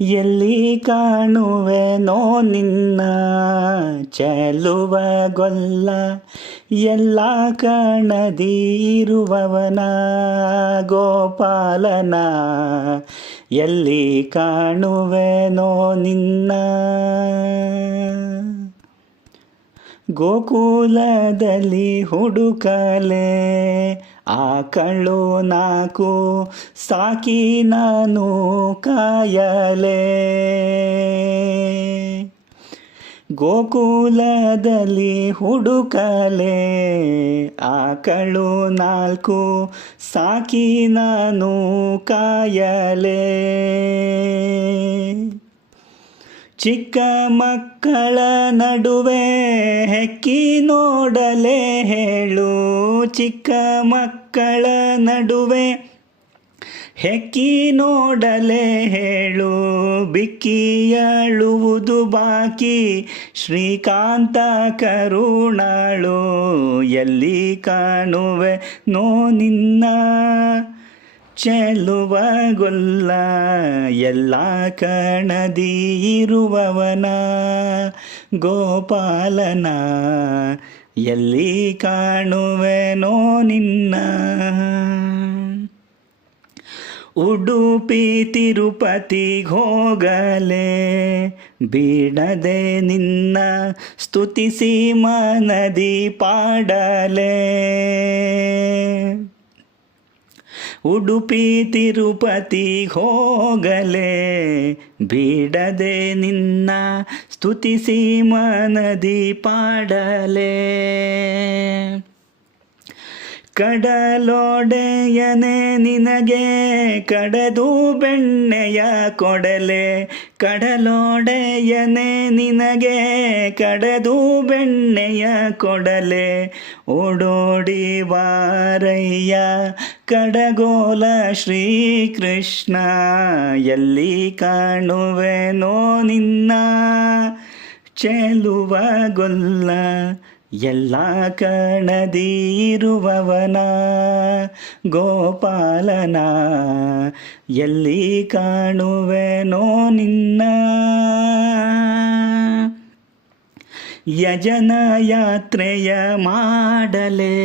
ಎಲ್ಲಿ ಕಾಣುವೆನೋ ನಿನ್ನ ಚೆಲುವ ಗೊಲ್ಲ, ಎಲ್ಲ ಕಾಣದಿ ಇರುವವನ ಗೋಪಾಲನ. ಎಲ್ಲಿ ಕಾಣುವೆನೋ ನಿನ್ನ. ಗೋಕುಲದಲ್ಲಿ ಹುಡುಕಲೆ ಆಕಳು ನಾಕು ಸಾಕಿ ನಾನು ಕಾಯಲೆ. ಗೋಕುಲದಲ್ಲಿ ಹುಡುಕಲೆ ಆಕಳು ನಾಲ್ಕು ಸಾಕಿ ನಾನು ಕಾಯಲೆ. ಚಿಕ್ಕ ಮಕ್ಕಳ ನಡುವೆ ಹೆಕ್ಕಿ ನೋಡಲೆ ಹೇಳು, ಚಿಕ್ಕ ಮಕ್ಕಳ ನಡುವೆ ಹೆಕ್ಕಿ ನೋಡಲೆ ಹೇಳು. ಬಿಕ್ಕಿಯಳುವುದು ಬಾಕಿ ಶ್ರೀಕಾಂತ ಕರುಣಾಳು. ಎಲ್ಲಿ ಕಾಣುವೆ ನೋ ನಿನ್ನ ಚೆಲುವ ಗೊಲ್ಲ, ಎಲ್ಲ ಕಣದಿ ಇರುವವನ ಗೋಪಾಲನ. ಎಲ್ಲಿ ಕಾಣುವೆನೋ ನಿನ್ನ. ಉಡುಪಿ ತಿರುಪತಿಗೆ ಹೋಗಲೆ ಬಿಡದೆ ನಿನ್ನ ಸ್ತುತಿಸಿ ಮನದಿ ಪಾಡಲೆ. ಉಡುಪಿ ತಿರುಪತಿಗೆ ಹೋಗಲೆ ಬಿಡದೆ ನಿನ್ನ ಸ್ತುತಿಸಿ ಮನದಿ ಪಾಡಲೆ. ಕಡಲೊಡೆಯನೆ ನಿನಗೆ ಕಡೆದು ಬೆಣ್ಣೆಯ ಕೊಡಲೆ. ಕಡಲೊಡೆಯನೆ ನಿನಗೆ ಕಡೆದು ಬೆಣ್ಣೆಯ ಕೊಡಲೆ. ಓಡೋಡಿ ಬಾರಯ್ಯ ಕಡಗೋಲ ಶ್ರೀಕೃಷ್ಣ. ಎಲ್ಲಿ ಕಾಣುವೆನೋ ನಿನ್ನ ಚೆಲುವ ಗೊಲ್ಲ, ಎಲ್ಲ ಕಣದಿ ಇರುವವನ ಗೋಪಾಲನ. ಎಲ್ಲಿ ಕಾಣುವೆನೋ ನಿನ್ನ. ಯಜನ ಯಾತ್ರೆಯ ಮಾಡಲೆ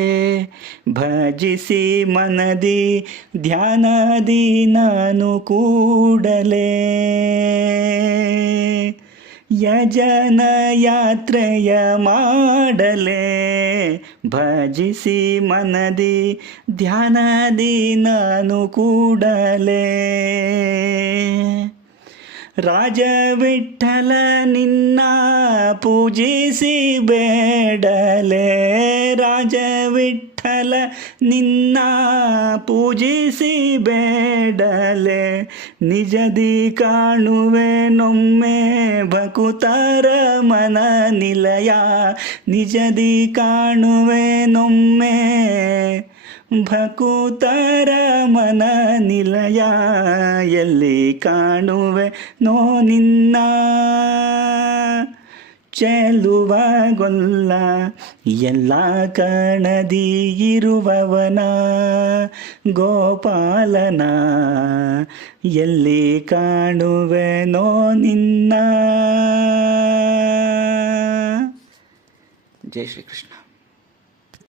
ಭಜಿಸಿ ಮನದಿ ಧ್ಯಾನದಿ ನಾನು ಕೂಡಲೆ. ಯಜನ ಯಾತ್ರೆಯ ಮಾಡಲೆ ಭಜಿಸಿ ಮನದಿ ಧ್ಯಾನದಿ ನಾನು ಕೂಡಲೆ. ರಾಜ ವಿಠಲ ನಿನ್ನ ಪೂಜಿಸಿ ಬೇಡಲೆ. ರಾಜ ವಿಠಲ ನಿನ್ನ ಪೂಜಿಸಿ ಬೇಡಲೆ. ನಿಜದಿ ಕಾಣುವೆ ನೊಮ್ಮೆ ಭಕುತರ ಮನ ನಿಲಯ. ನಿಜದಿ ಕಾಣುವೆ ನೊಮ್ಮೆ ಭಕುತರ ಮನ ನಿಲಯ. ಎಲ್ಲಿ ಕಾಣುವೆ ನೋ ನಿನ್ನ ಚೆಲುವ ಗೊಲ್ಲ, ಎಲ್ಲ ಕಣದಿ ಇರುವವನ ಗೋಪಾಲನ. ಎಲ್ಲಿ ಕಾಣುವೆನೋ ನಿನ್ನ. ಜೈ ಶ್ರೀಕೃಷ್ಣ.